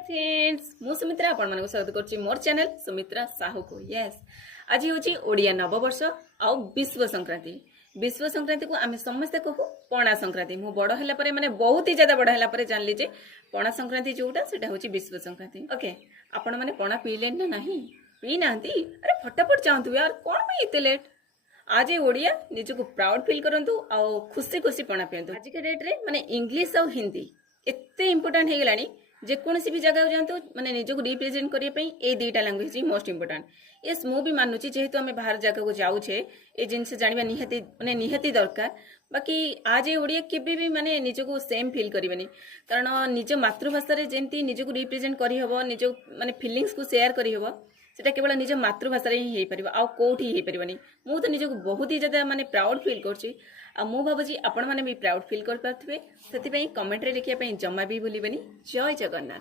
Friends मु सुमित्रा आपण मानक स्वागत करछि मोर चैनल सुमित्रा साहू को। यस आज होछि ओडिया नववर्ष आ विश्व संक्रांति को आम समस्ते कहू पणा संक्रांति। मु बड़ होला परे माने बहुत ही ज्यादा बड़ होला परे जानली जे पणा संक्रांति जोटा सेटा होछि विश्व संक्रांति। ओके आपण माने पणा पीलेन ना नहीं पी नांती? अरे फटाफट चाहतु यार कोन पे इते लेट। आज ओडिया निजको प्राउड फील करंतु आ खुशी खुशी पणा पियंतु। आज के डेट रे माने इंग्लिश और हिंदी एते इंपोर्टेंट हे गलानी जे कोनसी भी जगह जांतु माने निजको रिप्रेजेंट करिया पई ए दुईटा लैंग्वेज ही मोस्ट इंपोर्टेंट। यस मु भी मानुची जेहेतु आमे बाहर जगह को जाऊ छे ए जिनसे जानिबा निहाती दरकार। बाकी आज ए ओडिया केबे भी माने निजको सेम फील करिवनी कारण निज मातृभाषा रे जेंती निजको रिप्रेजेंट करि हबो निज माने फीलिंग्स को शेयर करि हबो सेटा केवल निज मातृभाषा रे ही हेई परिबो आ कोठी हेई परिबनी। मु तो निजको बहुत ही ज्यादा माने प्राउड फील करछि आ मु भाबुची आपण माने भी प्राउड फील कर पाथबे। सेति पई कमेंट रे लिखिया पई जम्मा भी भूलिबनी। जय जगन्नाथ।